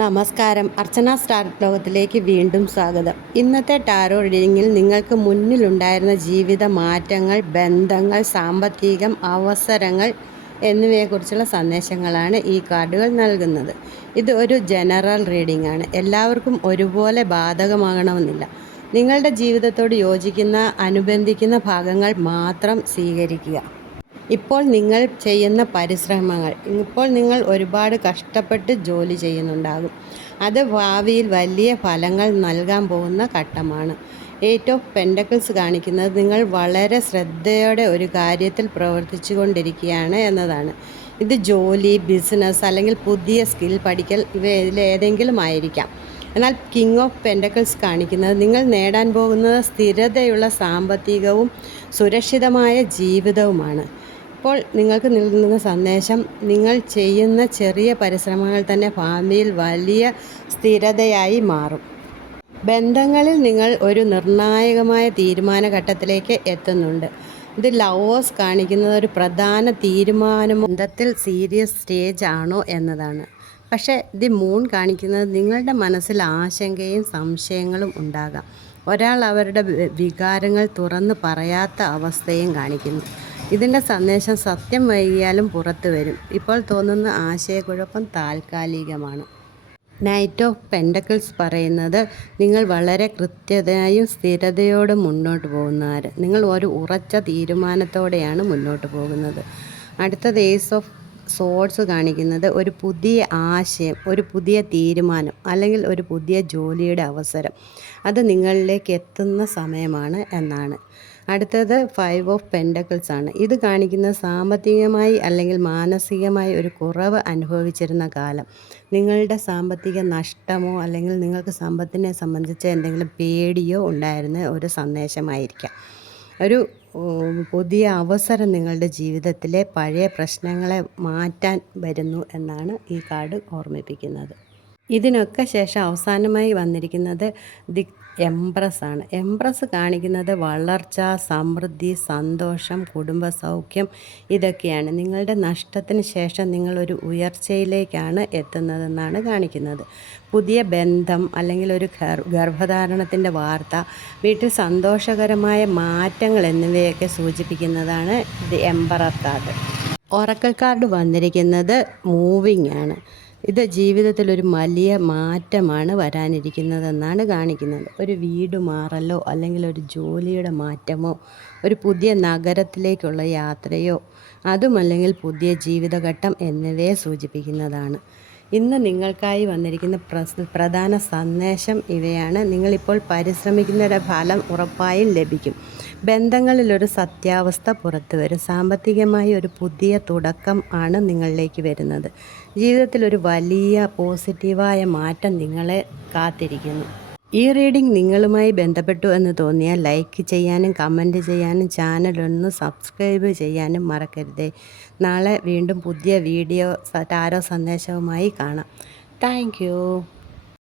നമസ്കാരം. അർച്ചന സ്റ്റാർ ലോകത്തിലേക്ക് വീണ്ടും സ്വാഗതം. ഇന്നത്തെ ടാരോ റീഡിങ്ങിൽ നിങ്ങൾക്ക് മുന്നിലുണ്ടായിരുന്ന ജീവിത മാറ്റങ്ങൾ ബന്ധങ്ങൾ സാമ്പത്തികം അവസരങ്ങൾ എന്നിവയെക്കുറിച്ചുള്ള സന്ദേശങ്ങളാണ് ഈ കാർഡുകൾ നൽകുന്നത്. ഇത് ഒരു ജനറൽ റീഡിംഗ് ആണ്. എല്ലാവർക്കും ഒരുപോലെ ബാധകമാകണമെന്നില്ല. നിങ്ങളുടെ ജീവിതത്തോട് യോജിക്കുന്ന അനുബന്ധിക്കുന്ന ഭാഗങ്ങൾ മാത്രം സ്വീകരിക്കുക. ഇപ്പോൾ നിങ്ങൾ ചെയ്യുന്ന പരിശ്രമങ്ങൾ ഇപ്പോൾ നിങ്ങൾ ഒരുപാട് കഷ്ടപ്പെട്ട് ജോലി ചെയ്യുന്നുണ്ടാകും. അത് ഭാവിയിൽ വലിയ ഫലങ്ങൾ നൽകാൻ പോകുന്ന ഘട്ടമാണ്. എയ്റ്റ് ഓഫ് പെൻഡക്കിൾസ് കാണിക്കുന്നത് നിങ്ങൾ വളരെ ശ്രദ്ധയോടെ ഒരു കാര്യത്തിൽ പ്രവർത്തിച്ചു കൊണ്ടിരിക്കുകയാണ് എന്നതാണ്. ഇത് ജോലി ബിസിനസ് അല്ലെങ്കിൽ പുതിയ സ്കിൽ പഠിക്കൽ ഇവ ഇതിലേതെങ്കിലും ആയിരിക്കാം. എന്നാൽ കിങ് ഓഫ് പെൻഡക്കിൾസ് കാണിക്കുന്നത് നിങ്ങൾ നേടാൻ പോകുന്നത് സ്ഥിരതയുള്ള സാമ്പത്തികവും സുരക്ഷിതമായ ജീവിതവുമാണ്. ഇപ്പോൾ നിങ്ങൾക്ക് നൽകുന്ന സന്ദേശം നിങ്ങൾ ചെയ്യുന്ന ചെറിയ പരിശ്രമങ്ങൾ തന്നെ ഭാവിയിൽ വലിയ സ്ഥിരതയായി മാറും. ബന്ധങ്ങളിൽ നിങ്ങൾ ഒരു നിർണായകമായ തീരുമാന ഘട്ടത്തിലേക്ക് എത്തുന്നുണ്ട്. ഇത് ലവേഴ്സ് കാണിക്കുന്നത് ഒരു പ്രധാന തീരുമാനം ബന്ധത്തിൽ സീരിയസ് സ്റ്റേജ് ആണോ എന്നതാണ്. പക്ഷേ ദി മൂൺ കാണിക്കുന്നത് നിങ്ങളുടെ മനസ്സിൽ ആശങ്കയും സംശയങ്ങളും ഉണ്ടാകാം. ഒരാൾ അവരുടെ വികാരങ്ങൾ തുറന്ന് പറയാത്ത അവസ്ഥയും കാണിക്കുന്നു. ഇതിന്റെ സന്ദേശം സത്യം വൈകിയാലും പുറത്തു വരും. ഇപ്പോൾ തോന്നുന്ന ആശയക്കുഴപ്പം താൽക്കാലികമാണ്. നൈറ്റ് ഓഫ് പെൻഡക്കിൾസ് പറയുന്നത് നിങ്ങൾ വളരെ കൃത്യതയും സ്ഥിരതയോടും മുന്നോട്ട് പോകുന്നവർ നിങ്ങൾ ഒരു ഉറച്ച തീരുമാനത്തോടെയാണ് മുന്നോട്ട് പോകുന്നത്. അടുത്തത് ഏസ് ഓഫ് സോഴ്സ് കാണിക്കുന്നത് ഒരു പുതിയ ആശയം ഒരു പുതിയ തീരുമാനം അല്ലെങ്കിൽ ഒരു പുതിയ ജോലിയുടെ അവസരം. അത് നിങ്ങളിലേക്ക് എത്തുന്ന സമയമാണ് എന്നാണ്. അടുത്തത് ഫൈവ് ഓഫ് പെൻഡക്കിൾസ് ആണ്. ഇത് കാണിക്കുന്ന സാമ്പത്തികമായി അല്ലെങ്കിൽ മാനസികമായി ഒരു കുറവ് അനുഭവിച്ചിരുന്ന കാലം. നിങ്ങളുടെ സാമ്പത്തിക നഷ്ടമോ അല്ലെങ്കിൽ നിങ്ങൾക്ക് സമ്പത്തിനെ സംബന്ധിച്ച എന്തെങ്കിലും പേടിയോ ഉണ്ടായിരുന്ന ഒരു സന്ദേശമായിരിക്കാം. ഒരു പുതിയ അവസരം നിങ്ങളുടെ ജീവിതത്തിലെ പഴയ പ്രശ്നങ്ങളെ മാറ്റാൻ വരുന്നു എന്നാണ് ഈ കാർഡ് ഓർമ്മിപ്പിക്കുന്നത്. ഇതിനൊക്കെ ശേഷം അവസാനമായി വന്നിരിക്കുന്നത് ദി എംപ്രസ് ആണ്. എംപ്രസ് കാണിക്കുന്നത് വളർച്ച സമൃദ്ധി സന്തോഷം കുടുംബ സൗഖ്യം ഇതൊക്കെയാണ്. നിങ്ങളുടെ നഷ്ടത്തിന് ശേഷം നിങ്ങളൊരു ഉയർച്ചയിലേക്കാണ് എത്തുന്നതെന്നാണ് കാണിക്കുന്നത്. പുതിയ ബന്ധം അല്ലെങ്കിൽ ഒരു ഗർഭധാരണത്തിന്റെ വാർത്ത വീട്ടിൽ സന്തോഷകരമായ മാറ്റങ്ങൾ എന്നിവയൊക്കെ സൂചിപ്പിക്കുന്നതാണ് the emperor card oracle card വന്നിരിക്കുന്നത് മൂവിങ് ആണ്. ഇത് ജീവിതത്തിൽ ഒരു വലിയ മാറ്റമാണ് വരാനിരിക്കുന്നതെന്നാണ് കാണിക്കുന്നത്. ഒരു വീട് മാറലോ അല്ലെങ്കിൽ ഒരു ജോലിയുടെ മാറ്റമോ ഒരു പുതിയ നഗരത്തിലേക്കുള്ള യാത്രയോ അതുമല്ലെങ്കിൽ പുതിയ ജീവിതഘട്ടം എന്നിവയെ സൂചിപ്പിക്കുന്നതാണ്. ഇന്ന് നിങ്ങൾക്കായി വന്നിരിക്കുന്ന പ്രധാന സന്ദേശം ഇവയാണ്. നിങ്ങളിപ്പോൾ പരിശ്രമിക്കുന്നതിന്റെ ഫലം ഉറപ്പായും ലഭിക്കും. ബന്ധങ്ങളിലൊരു സത്യാവസ്ഥ പുറത്തു വരും. സാമ്പത്തികമായി ഒരു പുതിയ തുടക്കം ആണ് നിങ്ങളിലേക്ക് വരുന്നത്. ജീവിതത്തിൽ ഒരു വലിയ പോസിറ്റീവായ മാറ്റം നിങ്ങളെ കാത്തിരിക്കുന്നു. ഈ റീഡിംഗ് നിങ്ങളുമായി ബന്ധപ്പെട്ടു എന്ന് തോന്നിയാൽ ലൈക്ക് ചെയ്യാനും കമന്റ് ചെയ്യാനും ചാനലൊന്ന് സബ്സ്ക്രൈബ് ചെയ്യാനും മറക്കരുതേ. നാളെ വീണ്ടും പുതിയ വീഡിയോ താരോ സന്ദേശവുമായി കാണാം. താങ്ക്